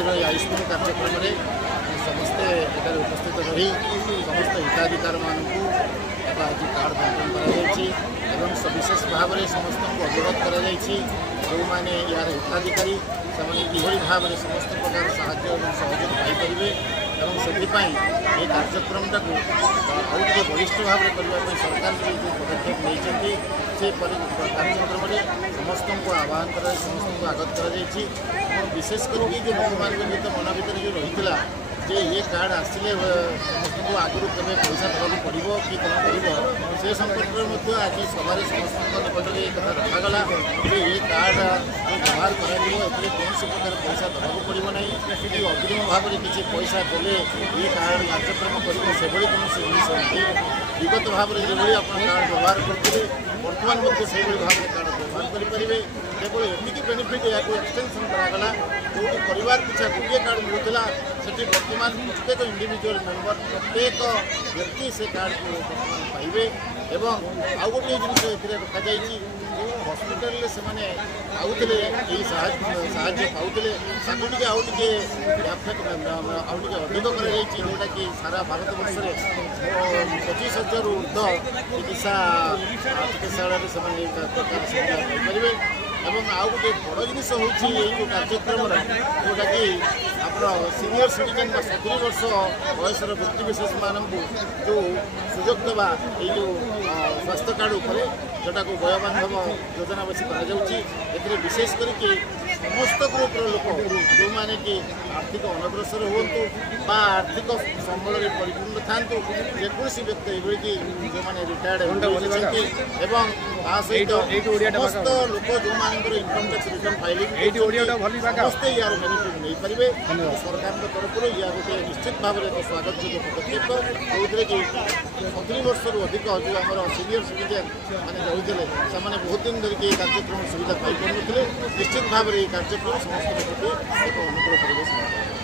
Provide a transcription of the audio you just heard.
आज आयुष्मान कार्यक्रम में समस्ते एटार उपस्थित रही समस्त हिताधिकार मानू आज कार्ड बंटन कर सविशेष भाव में समस्त को अवगत कर जो मैंने यार हिताधिकारी से किभली भाव में समस्त प्रकार साहाय्य और सहयोग पाइपर और से कार्यक्रम आउटे बलिष्ठ भाव में करने सरकार जो पदक्षेप नहीं से कार्यक्रम में समस्त को आह्वान कर समस्त को आगत कर विशेषकर जो लोक मान मन भर जो रही जे ये कार्ड आसिले समस्त को आगुरी केवे पैसा देवाक पड़ो कि कौन कर से संपर्क में आज सभा समस्त निकट में एक कथा रखागला जे ये कार्ड जो व्यवहार कर कौन प्रकार पैसा देवाक पड़ो ना कि अग्रिम भाव में किसी पैसा देले ये कार्ड कार्यक्रम कर कौन जिस नहीं विगत भाव में जो आप कार्ड व्यवहार करते बर्तमान से भाव में कार्ड व्यवहार करेंगे केवल एमती बेनिफिट या एक्सटेंशन करागला जो परिवार पिछा गोटे कार्ड मिलूला से बर्तमान प्रत्येक इंडिविजुअल मेंबर प्रत्येक व्यक्ति से कार्ड को बर्तमान पाइबे एवं आउ गोटे जिन रखा जो हस्पिटाल से आउले साहाय्य पाते आउटे अधिक जोटा कि सारा भारत वर्ष में 25,000 ऊर्ध्व चिकित्सा चिकित्सालय से पाइपर एवं आउ गोटे बड़ जिस हूँ जो कार्यक्रम जोटा कि आप सीनियर सिटीजन 70 वर्ष बयसर व्यक्ति विशेष मानक जो सुजोग देवा जो स्वास्थ्य कार्ड उपर जोटा को वय बांधव योजना बसी कर विशेष करके समस्त ग्रुप्र लोक जो मैंने कि आर्थिक अनग्रसर हूँ आर्थिक संबल परिपूर्ण था जेकोसी व्यक्ति ये जो मैंने रिटायर्ड एवं सहित समस्त लोक जो मानकर इनकम टैक्स रिटर्न फाइलिंग समस्ते यार बेनिफिट नहीं पारे सरकार तरफ या गोटे निश्चित भाव में एक स्वागत योग्य पदक्षेप जो कि 70 वर्ष अधिक जो आम सीनियर सिटीजेन मैंने रही से बहुत दिन धरिकी कार्यक्रम सुविधा पाई निश्चित भाव में कार्यक्रम समस्त प्रति एक अनुकूल परिवेश।